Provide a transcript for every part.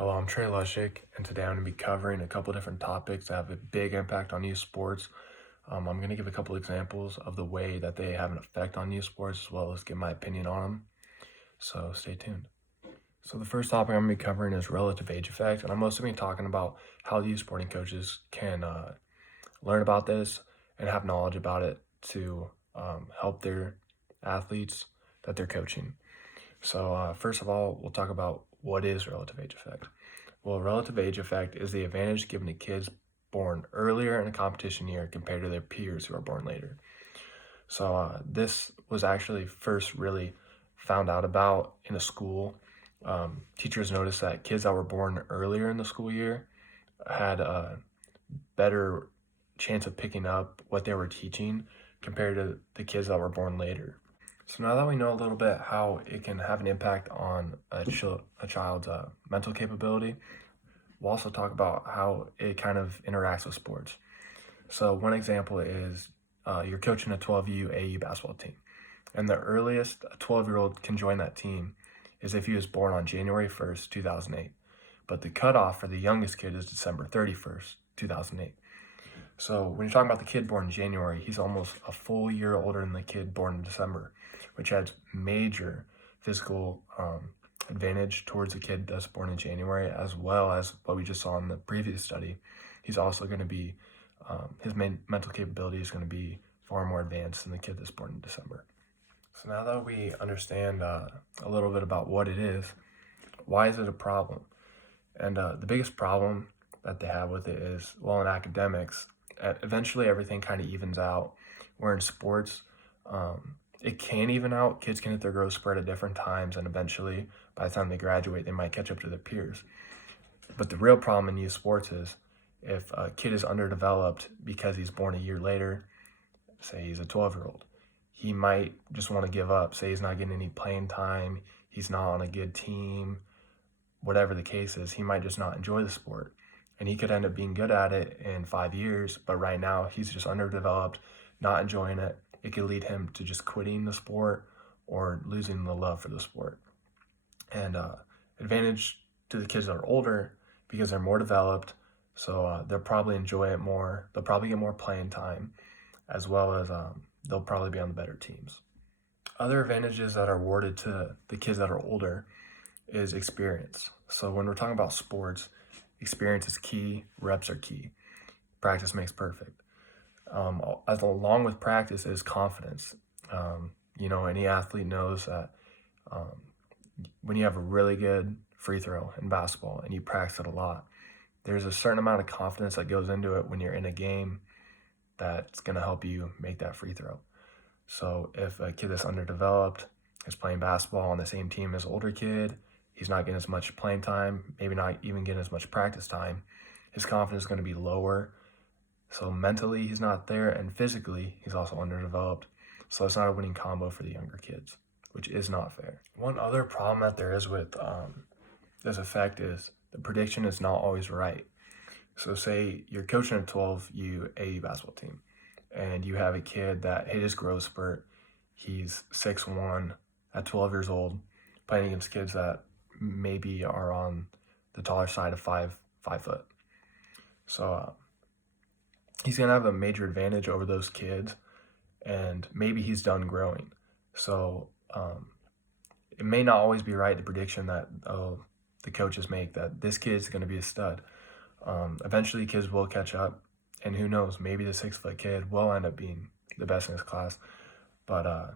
Hello, I'm Trey Lushik, and today I'm going to be covering a couple different topics that have a big impact on youth sports. I'm going to give a couple examples of the way that they have an effect on youth sports, as well as give my opinion on them. So stay tuned. So the first topic I'm going to be covering is relative age effect, and I'm mostly going to be talking about how youth sporting coaches can learn about this and have knowledge about it to help their athletes that they're coaching. So first of all, we'll talk about what is relative age effect. Well, relative age effect is the advantage given to kids born earlier in a competition year compared to their peers who are born later. So this was actually first really found out about in a school. Teachers noticed that kids that were born earlier in the school year had a better chance of picking up what they were teaching compared to the kids that were born later. So now that we know a little bit how it can have an impact on a child's mental capability, we'll also talk about how it kind of interacts with sports. So one example is you're coaching a 12U AU basketball team, and the earliest a 12-year-old can join that team is if he was born on January 1st, 2008. But the cutoff for the youngest kid is December 31st, 2008. So when you're talking about the kid born in January, he's almost a full year older than the kid born in December, which adds major physical advantage towards the kid that's born in January, as well as what we just saw in the previous study. He's also going to be, his mental capability is going to be far more advanced than the kid that's born in December. So now that we understand a little bit about what it is, why is it a problem? And the biggest problem that they have with it is, well, in academics, eventually everything kind of evens out. Where in sports, it can even out. Kids can hit their growth spurt at different times, and eventually, by the time they graduate, they might catch up to their peers. But the real problem in youth sports is if a kid is underdeveloped because he's born a year later, say he's a 12-year-old, he might just want to give up. Say he's not getting any playing time, he's not on a good team, whatever the case is, he might just not enjoy the sport. And he could end up being good at it in 5 years, but right now he's just underdeveloped, not enjoying it. It could lead him to just quitting the sport or losing the love for the sport. And advantage to the kids that are older because they're more developed, so they'll probably enjoy it more. They'll probably get more playing time, as well as they'll probably be on the better teams. Other advantages that are awarded to the kids that are older is experience. So when we're talking about sports, experience is key, reps are key. Practice makes perfect. Along with practice is confidence. Any athlete knows that when you have a really good free throw in basketball and you practice it a lot, there's a certain amount of confidence that goes into it when you're in a game that's going to help you make that free throw. So if a kid that's underdeveloped is playing basketball on the same team as an older kid, he's not getting as much playing time, maybe not even getting as much practice time, his confidence is going to be lower. So mentally, he's not there, and physically, he's also underdeveloped. So it's not a winning combo for the younger kids, which is not fair. One other problem that there is with this effect is the prediction is not always right. So say you're coaching a 12U AU basketball team, and you have a kid that hit his growth spurt. He's 6'1" at 12 years old, playing against kids that maybe are on the taller side of 5 foot. So he's going to have a major advantage over those kids, and maybe he's done growing. So it may not always be right, the prediction that the coaches make, that this kid's going to be a stud. Eventually, kids will catch up, and who knows, maybe the 6-foot kid will end up being the best in his class. But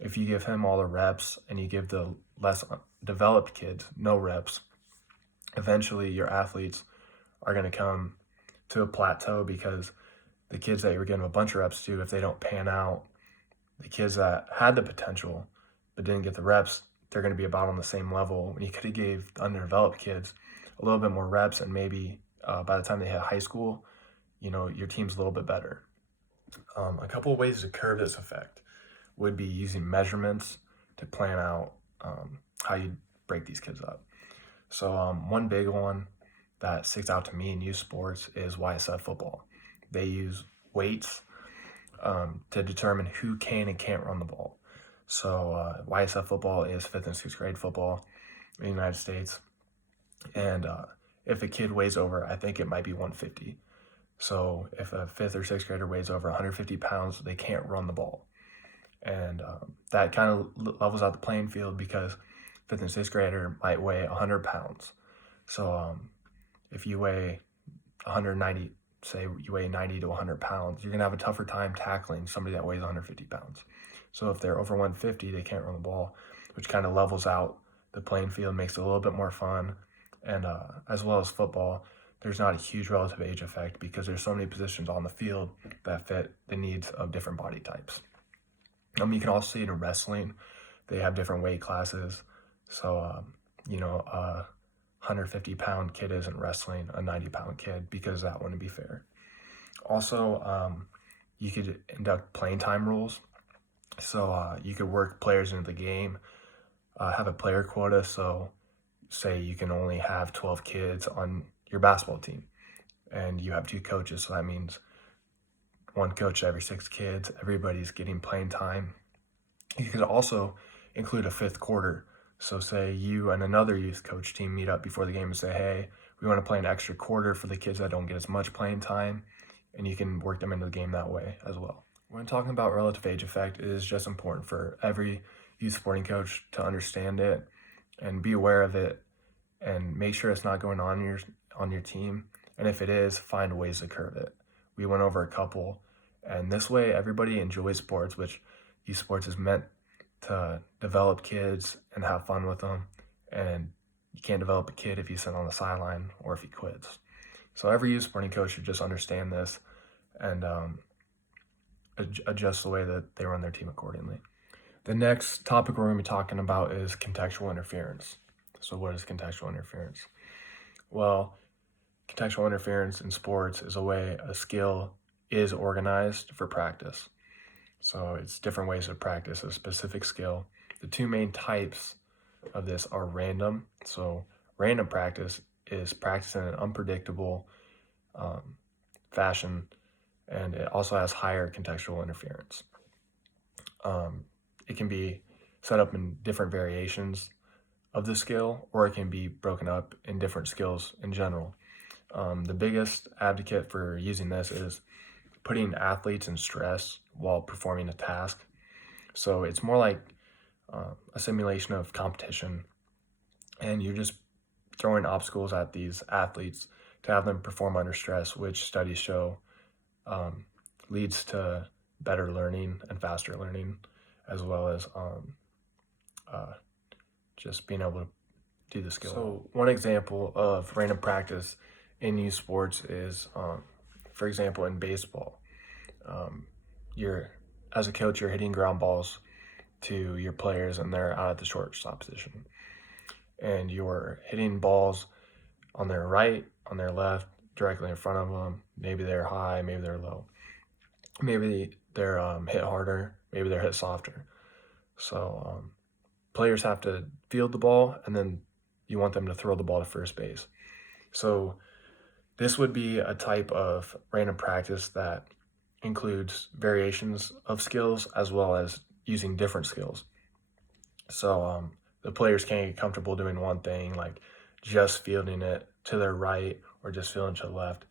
if you give him all the reps and you give the less developed kids no reps, eventually your athletes are going to come to a plateau, because the kids that you were giving a bunch of reps to, if they don't pan out, the kids that had the potential but didn't get the reps, they're going to be about on the same level. When you could have gave the underdeveloped kids a little bit more reps, and maybe by the time they hit high school, your team's a little bit better. A couple of ways to curb this effect would be using measurements to plan out how you break these kids up. So one big one that sticks out to me in youth sports is YSF football. They use weights to determine who can and can't run the ball. So YSF football is 5th and 6th grade football in the United States. And if a kid weighs over, I think it might be 150. So if a fifth or sixth grader weighs over 150 pounds, they can't run the ball. And that kind of levels out the playing field because fifth and sixth grader might weigh 100 pounds. So if you weigh 190, say you weigh 90 to 100 pounds, you're going to have a tougher time tackling somebody that weighs 150 pounds. So if they're over 150, they can't run the ball, which kind of levels out the playing field, makes it a little bit more fun. And as well as football, there's not a huge relative age effect because there's so many positions on the field that fit the needs of different body types. You can also see it in wrestling. They have different weight classes. So, 150-pound kid isn't wrestling a 90-pound kid because that wouldn't be fair. Also, you could induct playing time rules. So you could work players into the game, have a player quota. So say you can only have 12 kids on your basketball team and you have 2 coaches. So that means 1 coach every 6 kids, everybody's getting playing time. You could also include a 5th quarter. So say you and another youth coach team meet up before the game and say, hey, we want to play an extra quarter for the kids that don't get as much playing time, and you can work them into the game that way as well. When talking about relative age effect, it is just important for every youth sporting coach to understand it and be aware of it and make sure it's not going on your team. And if it is, find ways to curb it. We went over a couple, and this way everybody enjoys sports, which youth sports is meant to develop kids and have fun with them. And you can't develop a kid if you sit on the sideline or if he quits. So every youth sporting coach should just understand this and adjust the way that they run their team accordingly. The next topic we're going to be talking about is contextual interference. So what is contextual interference? Well, contextual interference in sports is a way a skill is organized for practice. So it's different ways to practice a specific skill. The 2 main types of this are random. So random practice is practice in an unpredictable fashion, and it also has higher contextual interference. It can be set up in different variations of the skill, or it can be broken up in different skills in general. The biggest advocate for using this is putting athletes in stress while performing a task. So it's more like a simulation of competition, and you're just throwing obstacles at these athletes to have them perform under stress, which studies show leads to better learning and faster learning, as well as just being able to do the skill. So one example of random practice in youth sports is, for example, in baseball, as a coach, you're hitting ground balls to your players and they're out at the shortstop position. And you're hitting balls on their right, on their left, directly in front of them. Maybe they're high, maybe they're low. Maybe they're hit harder, maybe they're hit softer. So players have to field the ball, and then you want them to throw the ball to first base. So this would be a type of random practice that includes variations of skills as well as using different skills. So the players can't get comfortable doing one thing, like just fielding it to their right or just fielding to the left.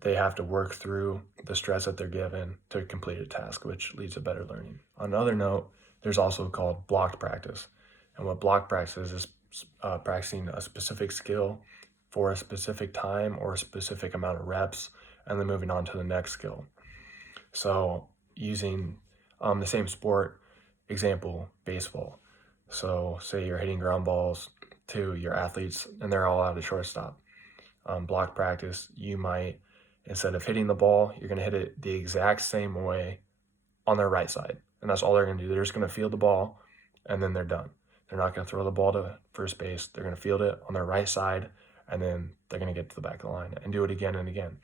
They have to work through the stress that they're given to complete a task, which leads to better learning. On another note, there's also called blocked practice. And what blocked practice is practicing a specific skill for a specific time or a specific amount of reps, and then moving on to the next skill. So using the same sport example, baseball. So say you're hitting ground balls to your athletes and they're all out of shortstop. Block practice, you might, instead of hitting the ball, you're going to hit it the exact same way on their right side. And that's all they're going to do. They're just going to field the ball and then they're done. They're not going to throw the ball to first base. They're going to field it on their right side, and then they're going to get to the back of the line and do it again and again.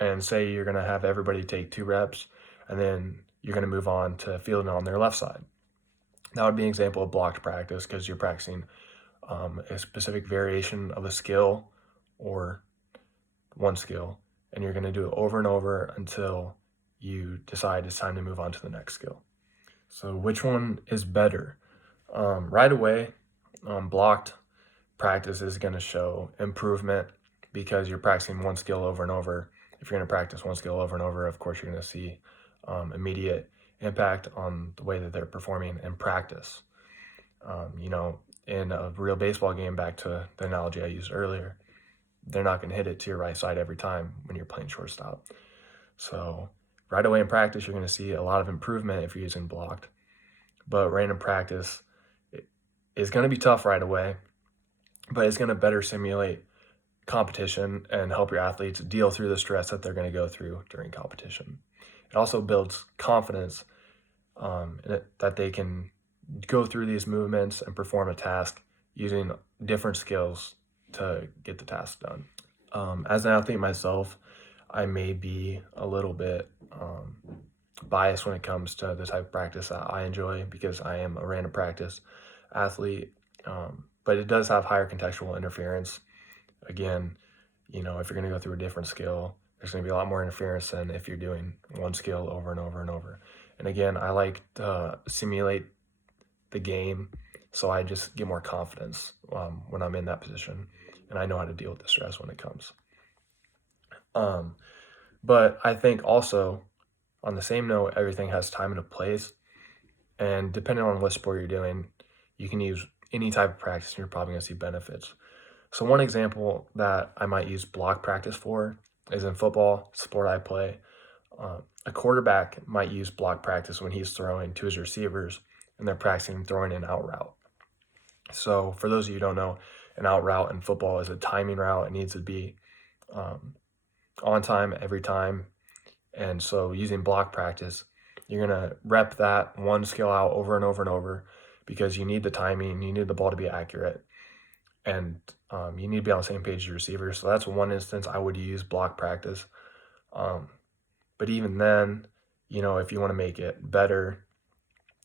And say you're going to have everybody take 2 reps, and then you're going to move on to fielding on their left side. That would be an example of blocked practice because you're practicing a specific variation of a skill or one skill, and you're going to do it over and over until you decide it's time to move on to the next skill. So which one is better? Right away, blocked practice is going to show improvement because you're practicing one skill over and over. If you're going to practice one skill over and over, of course, you're going to see immediate impact on the way that they're performing in practice. In a real baseball game, back to the analogy I used earlier, they're not going to hit it to your right side every time when you're playing shortstop. So right away in practice, you're going to see a lot of improvement if you're using blocked. But random practice is going to be tough right away, but it's going to better simulate competition and help your athletes deal through the stress that they're going to go through during competition. It also builds confidence that they can go through these movements and perform a task using different skills to get the task done. As an athlete myself, I may be a little bit biased when it comes to the type of practice that I enjoy because I am a random practice athlete, but it does have higher contextual interference. Again, if you're going to go through a different skill, there's going to be a lot more interference than if you're doing one skill over and over and over. And again, I like to simulate the game, so I just get more confidence when I'm in that position, and I know how to deal with the stress when it comes. But I think also, on the same note, everything has time and a place, and depending on what sport you're doing, you can use any type of practice and you're probably going to see benefits. So one example that I might use block practice for is in football, sport I play. A quarterback might use block practice when he's throwing to his receivers and they're practicing throwing an out route. So for those of you who don't know, an out route in football is a timing route. It needs to be on time every time. And so using block practice, you're going to rep that one skill out over and over and over because you need the timing, you need the ball to be accurate, and you need to be on the same page as your receiver. So that's one instance I would use block practice. But even then, if you want to make it better,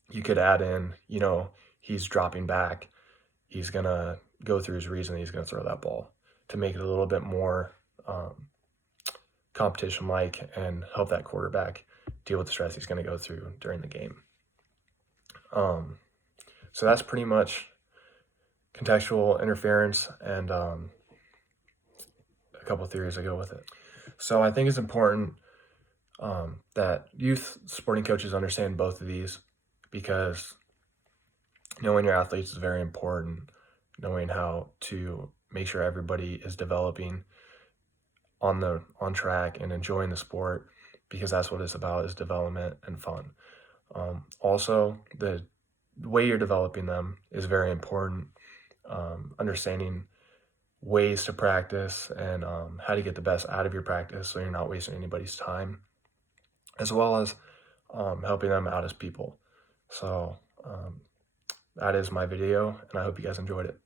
you could add in, he's dropping back. He's going to go through his reason, he's going to throw that ball to make it a little bit more competition-like and help that quarterback deal with the stress he's going to go through during the game. So that's pretty much contextual interference and a couple of theories that go with it. So I think it's important that youth sporting coaches understand both of these, because knowing your athletes is very important, knowing how to make sure everybody is developing on track and enjoying the sport, because that's what it's about, is development and fun. Also, the way you're developing them is very important. Understanding ways to practice and how to get the best out of your practice so you're not wasting anybody's time, as well as helping them out as people. So that is my video, and I hope you guys enjoyed it.